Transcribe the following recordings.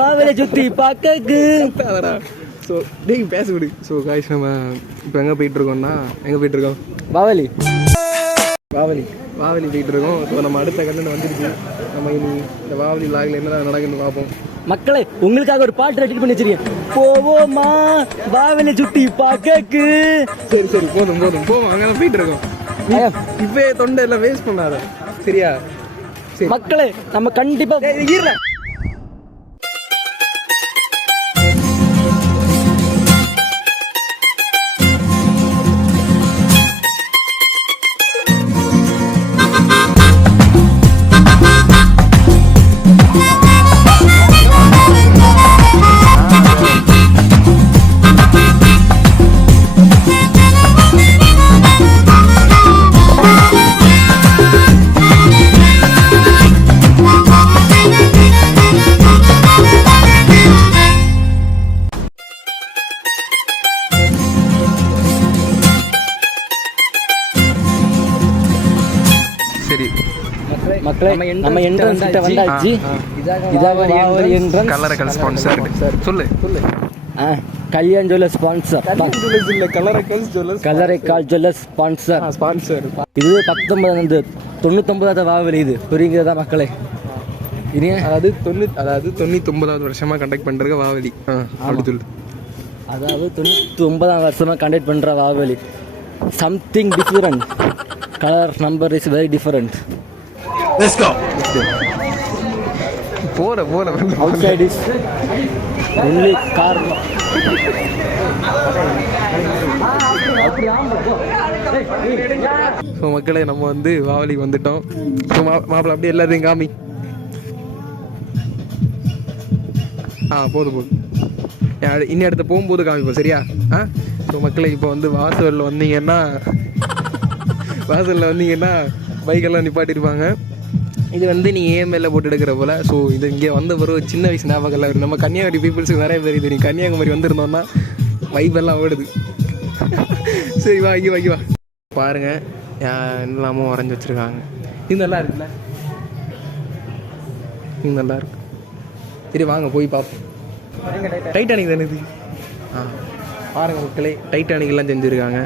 பாவலை சுத்தி பாக்கக்கு. ஸோ டேய் பேச விடு. ஸோ காய்ஸ் நம்ம இப்போ எங்கே போயிட்டுருக்கோம்னா பாவலி போயிட்டுருக்கோம். ஸோ நம்ம அடுத்த கண்டென்ட் வந்துருச்சு. நம்ம இனி இந்த பாவலி லாகில் என்ன நடக்குன்னு பார்ப்போம். மக்களே உங்களுக்காக ஒரு பாட்டு ரெடி பண்ணி வச்சிருக்கேன். போவோமா பாவலை சுத்தி பாக்கக்கு. சரி போதும் போவோம். அங்கே தான் போயிட்டு இருக்கோம். இப்போ தொண்டை எல்லாம் வேஸ்ட் பண்ணாத சரியா? சரி மக்களே நம்ம கண்டிப்பா மக்களே நம்ம என்ட்ரன்ஸ் கிட்ட வந்தாச்சு. இதாக என்ட்ரன்ஸ் கலரக்கல் ஸ்பான்சர். சொல்லு Kalyan jewellers sponsor. Kalarickal jewellers sponsor. இது 1999 வாவலி. இது புரியுங்கிறதா மக்களே? இனி அதாவது 99வது வருஷமாக கண்டக்ட் பண்ணுற வாவலி. அப்படி சொல்லு. அதாவது 99ஆம் வருஷமாக கண்டக்ட் பண்ணுற Vavali. Something different. Colour number is very different. Let's go. போற outside is only car. So மக்களே நம்ம வந்து வாவலிக்கு வந்துட்டோம். ஸோ மாப்பிள்ள அப்படியே எல்லாத்தையும் காமி. போதும் இன்னும் அடுத்த போகும்போது காமிப்போம் சரியா? ஸோ மக்களே இப்போ வந்து வாசலில் வந்தீங்கன்னா பைக்கெல்லாம் நிப்பாட்டிருப்பாங்க. இது வந்து நீங்கள் ஏஎம்எல்ல போட்டு எடுக்கிற போல். ஸோ இது இங்கே வந்த பிறகு சின்ன வயசு ஞாபகம்லாம் இருக்குது. நம்ம கன்னியாகுமரி பீப்புள்ஸுக்கு நிறைய பேர் தெரியும். கன்னியாகுமரி வந்திருந்தோம்னா வைப்பெல்லாம் ஓடுது. சரி வா பாருங்கள் என்னெல்லாமோ வரைஞ்சி வச்சுருக்காங்க. இது நல்லா இருக்குல்ல? இது நல்லா இருக்கு. சரி வாங்க போய் பார்ப்போம். டைட்டானிக் தானே இது? பாருங்கள் மக்களே டைட்டானிக்லாம் செஞ்சுருக்காங்க.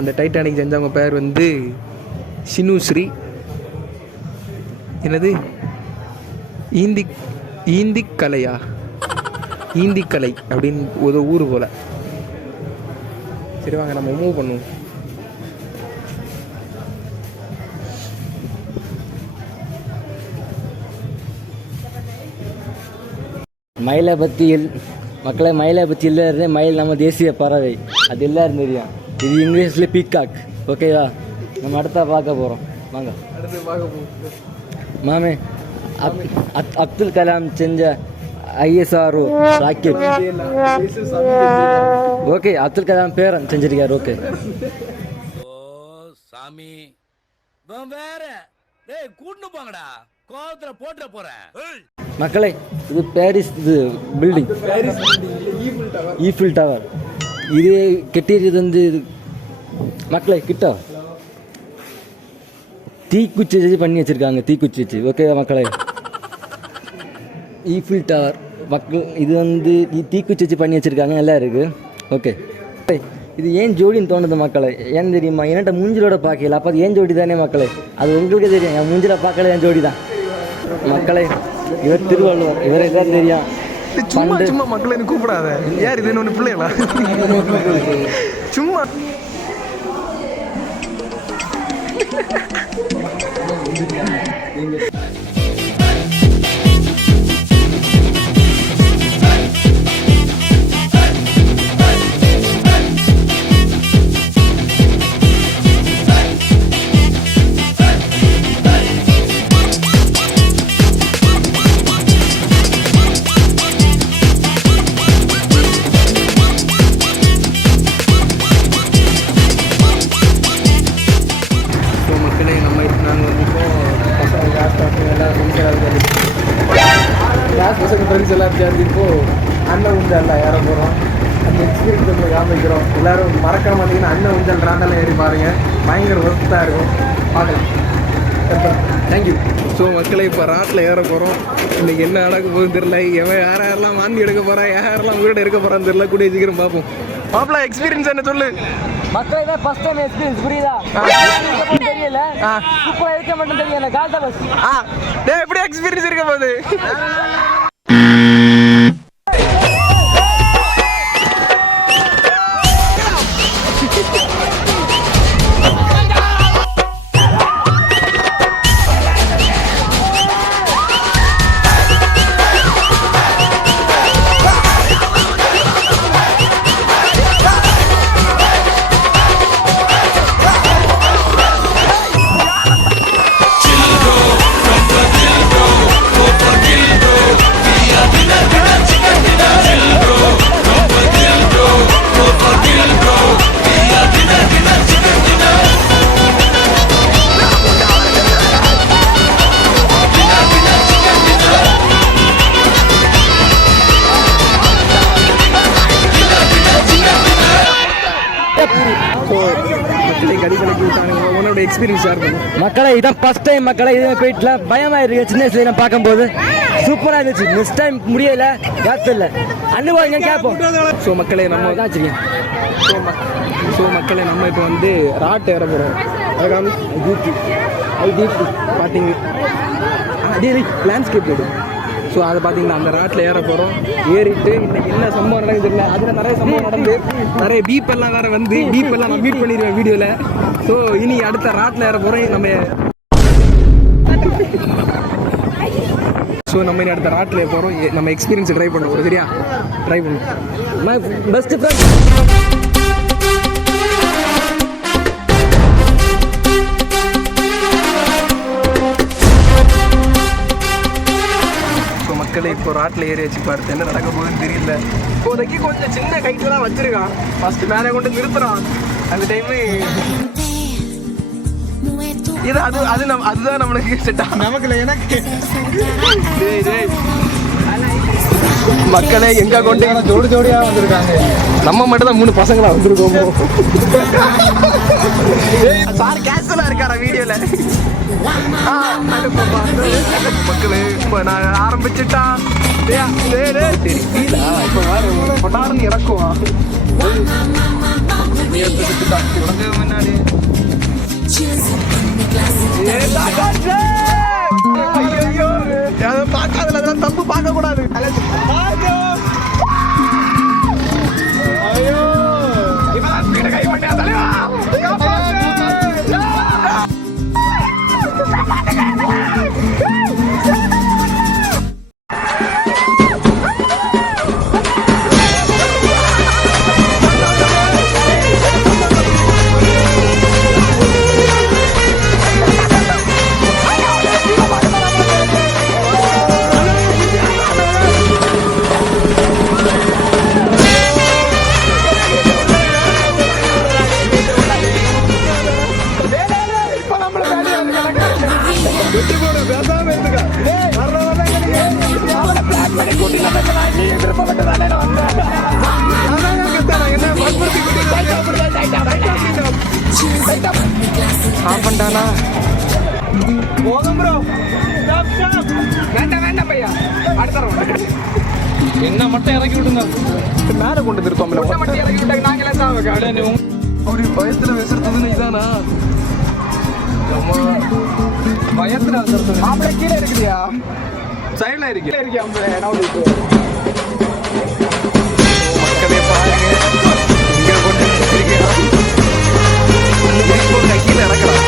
அந்த டைட்டானிக் செஞ்சவங்க பேர் வந்து சினுஸ்ரீ என்னது ஈந்திக்கலை அப்படின்னு ஒரு ஊர் போல். சரி வாங்க நம்ம மூவ் பண்ணுவோம். மயிலாபத்தியில் மக்களே மயிலாபத்தியில் இருந்தே மயில் நம்ம தேசிய பறவை. அது எல்லாரும் தெரியும். இது இங்கிலீஷில் பீகாக். ஓகேவா? நம்ம அடுத்த பார்க்க போகிறோம். வாங்க அடுத்து பார்க்க போகிறோம். மாமே அப்துல் கலாம் செஞ்ச ISR rocket. Okay Abdul Kalam பேரன் செஞ்சிருக்காரு. ஓகே சாமி வேற கூட்டு போங்கடா கோவத்துல போட்டு போறேன். மக்களே இது பாரிஸ் இது பில்டிங் ஈஃபில் டவர். இது கெட்டியது வந்து மக்களே கிட்ட தீக்குச்சி வச்சு பண்ணி வச்சுருக்காங்க. தீக்குச்சி வச்சு. ஓகேவா மக்களே? ஈஃபில் டவர் மக்கள் இது வந்து தீக்குச்சி வச்சு பண்ணி வச்சுருக்காங்க. நல்லா இருக்குது. ஓகே இது ஏன் ஜோடின்னு தோணுது மக்களே? ஏன் தெரியுமா? என்கிட்ட மூஞ்சிலோட பார்க்கல. அப்போ அது ஏன் ஜோடி தானே மக்களே? அது உங்களுக்கே தெரியும். என் மூஞ்சில பார்க்கல என் ஜோடி தான் மக்களே. இவர் திருவள்ளுவர். இவரை தான் தெரியும். சும்மா மக்களை கூப்பிடாத. யார் இது? ஒன்று பிள்ளைகளா? சும்மா ஃப்ரெண்ட்ஸ் எல்லாம் சேர்ந்து இப்போது அண்ணன் ஊஞ்சல் ஏற போகிறோம். அந்த எக்ஸ்பீரியன்ஸ் நம்ம காமிக்கிறோம். எல்லோரும் மறக்க மாட்டீங்கன்னா அண்ணன் ஊஞ்சல் ராண்டெல்லாம் ஏறி பாருங்கள். பயங்கர ஒர்த்தாக இருக்கும். பார்க்கலாம். தேங்க்யூ. ஸோ மக்களை இப்போ ராட்டில் ஏற போகிறோம். இன்றைக்கி என்ன நடக்க போகுது தெரியல. எவன் யாரெல்லாம் வாந்தி எடுக்க போகிறான், யாரெல்லாம் உயிரோட இருக்க போகிறான்னு தெரியல. கூடிய சீக்கிரம் பார்ப்போம். மாப்பிள எக்ஸ்பீரியன்ஸ் என்ன சொல்லு. மக்கள் இதான் ஃபர்ஸ்ட் டைம் எக்ஸ்பீரியன்ஸ், புரியுதா? தெரியல, சூப்பராக இருக்க மட்டும் தெரியல. கால்டா பஸ் எப்படி எக்ஸ்பீரியன்ஸ் இருக்க போகுது. மக்களை இதான் ஃபர்ஸ்ட் டைம். மக்களை இதே போயிட்டுல பயமா இருக்கு. சின்ன வயசுல நான் பார்க்கும்போது சூப்பராக இருந்துச்சு. நெக்ஸ்ட் டைம் முடியல, கேப் இல்லை, அனுபவம் கேட்போம். ஸோ மக்களே நம்ம தான் வச்சுருக்கேன். ஸோ மக்களே நம்ம இப்போ வந்து ராட் ஏற போகிறோம். அதுக்காக பார்த்தீங்க லேண்ட்ஸ்கேப் போய்டும். ஸோ அதை பார்த்தீங்கன்னா அந்த ராட்டில் ஏற போகிறோம். ஏறிட்டு இன்னைக்கு என்ன சம்பவம் நடக்குது தெரியல. அதில் நிறைய சம்பவம் நடந்து நிறைய பீப்பெல்லாம் வேறு வந்து பீப்பெல்லாம் நான் மீட் பண்ணிடுவேன் வீடியோவில். ஸோ இனி அடுத்த ராட்டில் ஏற போகிறோம் நம்ம. ஸோ நம்ம இனி அடுத்த ராட்டில் ஏற போகிறோம். நம்ம எக்ஸ்பீரியன்ஸ் ட்ரை பண்ண போகிறோம். சரியா? ட்ரை பண்ணுவோம். Best friend. மக்களை இப்போ ராட்டில் ஏறி வச்சு பார்த்து என்ன நடக்க போகுதுன்னு தெரியல. இப்போதைக்கு கொஞ்சம் சின்ன கைட்டு தான் வச்சிருக்கான். ஃபர்ஸ்ட் மேலே கொண்டு நிறுத்துறான். அந்த டைமு இது அதுதான் நம்மளுக்கு செட்டா நமக்கு எனக்கு. மக்களே எங்க கொண்டு ஜோடி ஜோடியா வந்திருக்காங்க. நம்ம மட்டும் தான் 3 பசங்களா வந்திருக்கோமோ. சார் கேஷுவலா இருக்காரா வீடியோல. மக்களே இப்போ நான் ஆரம்பிச்சுட்டான். இப்போ பட்டாருன்னு இறக்குவான். முன்னாடி ஐயோ பார்க்காதுல, அதெல்லாம் தப்பு பார்க்க கூடாது. ஐயோ இப்பதான் ஸ்பீட கை பண்ணியா தலைவா. என்ன மட்டும் இறக்கி விடுங்க. மேலே கொண்டு திருத்தோம்ல மட்டும் இறக்கி விட்டாங்க. நாங்களே ஒரு பயத்துல விசுறதுன்னு இதானா பயத்துல மாப்பிள்ளை கீழே இருக்குதியா சைட்ல இருக்கு மக்களே பாருங்க. இங்க கொண்டு கீழே இறக்கலாம்.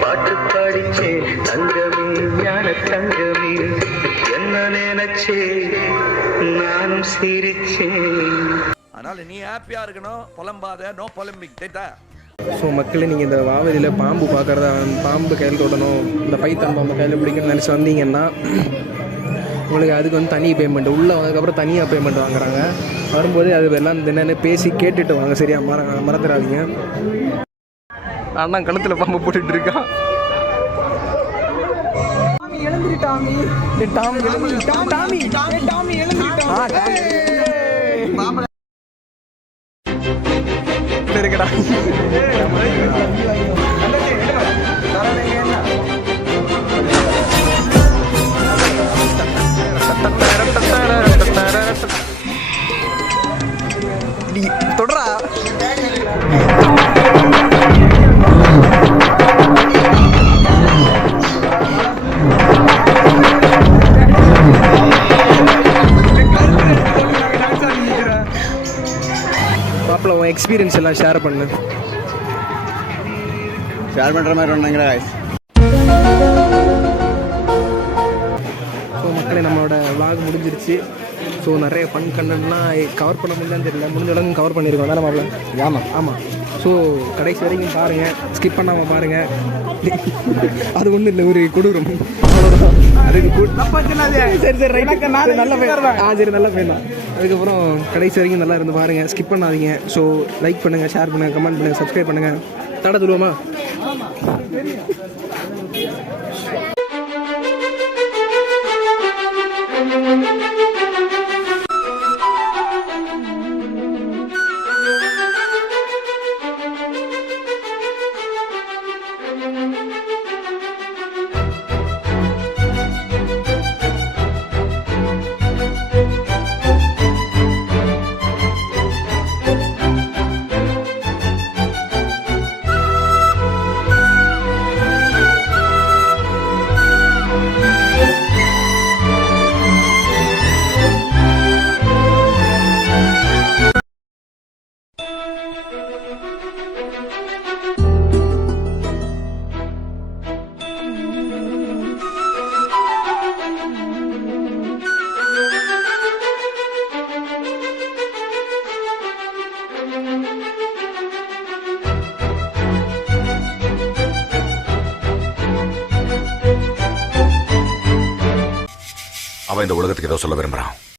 பாட்டு பாடிச்சே தங்கமே ஞான தங்கமே என்ன நினைச்சே நானும் சிரிச்சேன். அதனால நீ ஹாப்பியா இருக்கணும், புலம்பாத, நோ பொலம்பிக். டேட்டா. ஸோ மக்களே நீங்கள் இந்த வாவதியில் பாம்பு பார்க்குறதா, பாம்பு கையில் தொடணும், இந்த பைத்தன் பாம்பு கையில் பிடிக்கணும்னு நினச்சி வந்தீங்கன்னா உங்களுக்கு அதுக்கு வந்து தனி பேமெண்ட், உள்ளே வந்ததுக்கப்புறம் தனியாக பேமெண்ட் வாங்குறாங்க. வரும்போது அது எல்லாம் என்னென்னு பேசி கேட்டுட்டு வாங்க, சரியா? மறந்துடாதீங்க. அண்ணா கழுத்தில் பாம்பு போட்டுட்டு இருக்கான். இருக்கடா தொடரா. மாப்பிள்ள உன் எக்ஸ்பீரியன்ஸ் எல்லாம் ஷேர் பண்ணு. ஷேர் பண்ணுற மாதிரி ஒன்றுங்களா? ஸோ மக்களே, நம்மளோட vlog முடிஞ்சிருச்சு. ஸோ நிறைய ஃபன் கண்டென்ட்லாம் கவர் பண்ண முடியலன்னு தெரியல, முடிஞ்ச அளவுக்கு கவர் பண்ணியிருக்கோம் தானே மாப்பிள்ள? ஆமாம். ஸோ கடைசி வரைக்கும் பாருங்கள், ஸ்கிப் பண்ணாமல் பாருங்கள். அது ஒன்றும் இல்லை, ஒரு கொடூரம், அவ்வளோதான். அதுக்கு சரி ரைட்டு, நல்ல பையன். சரி, நல்ல பையன் தான். அதுக்கப்புறம் கடைசி வரைக்கும் நல்லா இருந்து பாருங்கள், ஸ்கிப் பண்ணாதீங்க. ஸோ லைக் பண்ணுங்கள், ஷேர் பண்ணுங்கள், கமெண்ட் பண்ணுங்கள், சப்ஸ்கிரைப் பண்ணுங்கள். தடை துருவமா? அவன் இந்த உலகத்துக்கு ஏதோ சொல்ல விரும்புறான்.